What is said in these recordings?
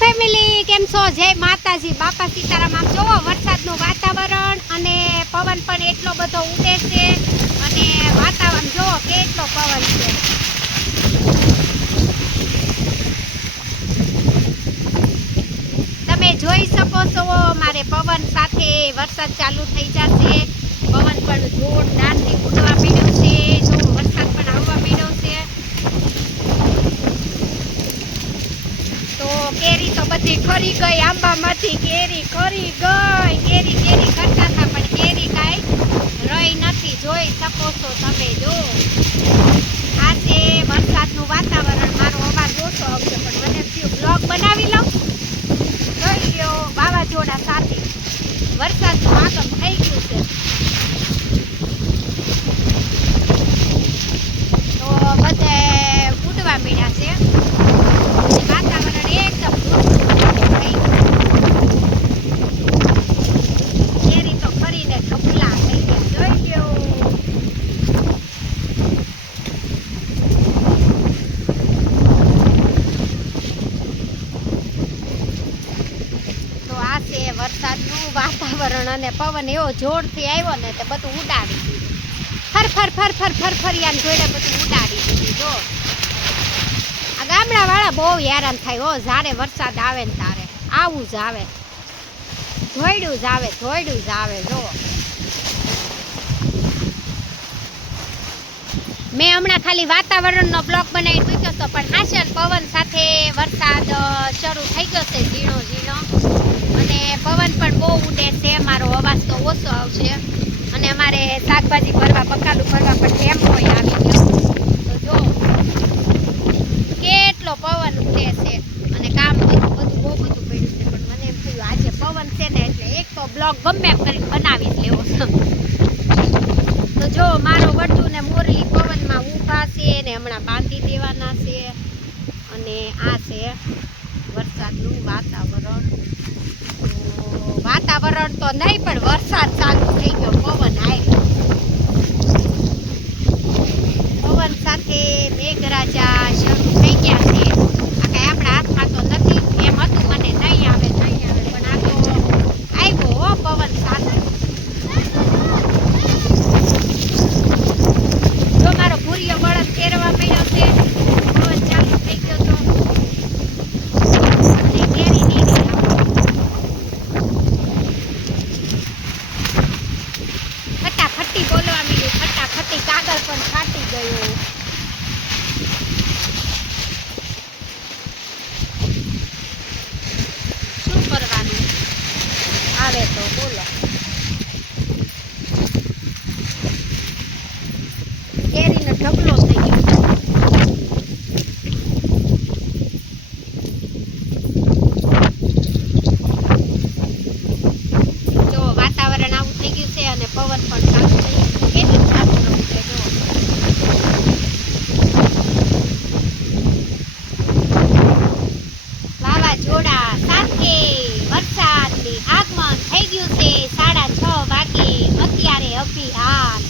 Family કેમ છો? જય માતાજી, બાપા સીતારામ. આમ જોવો વરસાદનું વાતાવરણ અને પવન પણ એટલો બધો ઉડે છે અને વાતાવરણ જોવો કેટલો પવન છે. તમે જોઈ શકો છો મારે પવન સાથે વરસાદ ચાલુ થઈ જશે. પવન પણ જોરદારથી ઉડવા માંડ્યો છે. જો વરસાદ પણ આવવા માંડ્યો છે. તો કેરી તો બધી ખરી ગઈ. આંબામાંથી કેરી ખરી ગઈ. કેરી કેરી કરતા હતા પણ કેરી કાંઈ રહી નથી. જોઈ શકો છો તમે. જો આ છે વરસાદનું વાતાવરણ. મારો અવાજ ઓછો આવશે પણ મને થયું બ્લોગ બનાવી લઉં. જોઈ લ્યો વાવાઝોડા સાથે વરસાદનું આગમ થઈ ગયું છે. તો બધે ઉડવા માંડ્યા છે. વાતાવરણ એકદમ થઈ ગયું. કેરી તો ફરીને ઢગલા થઈ ગયા. જોઈ લ્યો. તો આ છે વરસાદનું વાતાવરણ અને પવન એવો જોરથી આવ્યો ને તે બધું ઉડાડી દીધું. ફરફરિયાને જોડે બધું ઉડાડી દીધું. જો આ ગામડા વાળા બહુ હેરાન થાય હો. જ્યારે વરસાદ આવે ને તારે આવું જ આવે. ધોયડું જ આવે. જો મેં હમણાં ખાલી વાતાવરણનો બ્લોગ બનાવી મૂક્યો હતો પણ હાશન પવન સાથે વરસાદ શરૂ થઈ ગયો છે ઝીણો ઝીણો અને પવન પણ બહુ ઉડે છે. મારો અવાજ તો ઓછો આવશે અને અમારે શાકભાજી ભરવા બકાલું ભરવા પણ ટેમ્પો આવી ગયો. તો જો કેટલો પવન ઉડે છે અને કામ બહુ બધું પડ્યું છે પણ મને એમ થયું આજે પવન છે ને એટલે એક તો બ્લોગ ગમે એમ કરીને બનાવી જ લેવો. તો જો મારો વટુ ને મોરલી પવનમાં ઊભા છે ને હમણાં બાંધી દેવાના છે અને આ છે વરસાદનું વાતાવરણ. વાતાવરણ તો નહીં પણ વરસાદ ચાલુ થઈ ગયો. પવન આવ્યો. પવન સાથે મેઘરાજા શરૂ થઈ ગયા છે. આ કઈ આપણા હાથમાં તો નથી. એમ હતું મને નહીં આવે પણ આ તો આવ્યો હો પવન સાથે. જો મારો ભૂરિયો બળદ કેરવા માંડ્યો છે. પવન ચાલુ થઈ ગયો તો અને કેરી નહીં ફટાફટી બોલવા માંડ્યું. ફટાફટી કાગળ પણ ફાટી ગયું. શું કરવાનું આવે તો બોલો. કેરીનો ઢગલો થઈ ગયો. જો વાતાવરણ આવું થઈ ગયું છે અને પવન પણ ચાલુ થઈ ગયું. કેટલું ચાલુ રહું છે જો. વાવાઝોડા સાથે વરસાદની આગમન થઈ ગયું છે. 6:30 વાગે અત્યારે અભિહાન.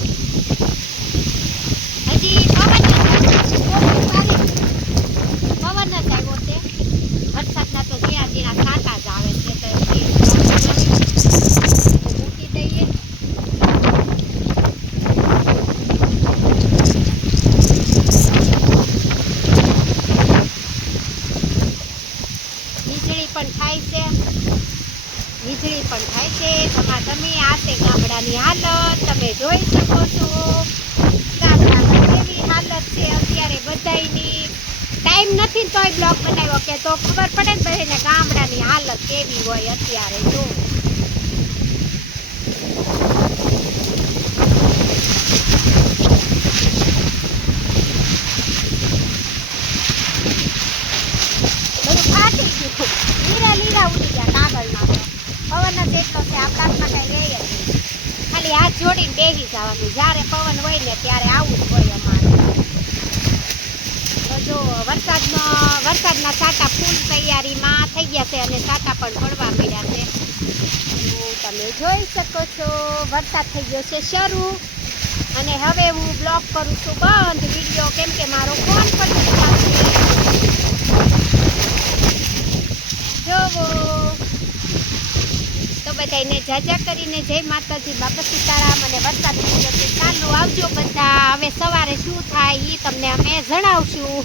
હજી પવન જ આવ્યો છે. વરસાદના તો ઝીણા ઝીણા છાંટા જ આવે છે. તો મૂકી દઈએ. વીજળી પણ થાય છે. તમે આ છે ગામડાની હાલત. તમે જોઈ શકો છો ગામડામાં કેવી હાલત છે અત્યારે બધાયની. ટાઈમ નથી તોય બ્લોગ બનાવ્યો કે તો ખબર પડે ને બધાને ગામડાની હાલત કેવી હોય અત્યારે. જો બધું ફાટી ગયું. લીરા ઉડી ગયા કાગળમાં. તો પવન જ એટલો છે આપણા હાથમાં કઈ રહે જ નહીં. ખાલી હાથ જોડીને બેસી જવાનું. જ્યારે પવન હોય ને ત્યારે આવું જ હોય અમારે. તો જો વરસાદના છાંટા ફૂલ તૈયારીમાં થઈ ગયા છે અને છાંટા પણ પડવા માંડ્યા છે. તમે જોઈ શકો છો વરસાદ થઈ ગયો છે શરૂ અને હવે હું બ્લોગ કરું છું બંધ વિડીયો કેમ કે મારો ફોન પણ જોવો. તો બધાને જાજા કરીને જય માતાજી, બાપા સીતારામ. અને વરસાદ પડ્યો છે ચાલુ આવજો બધા. હવે સવારે શું થાય એ તમને અમે જણાવશું.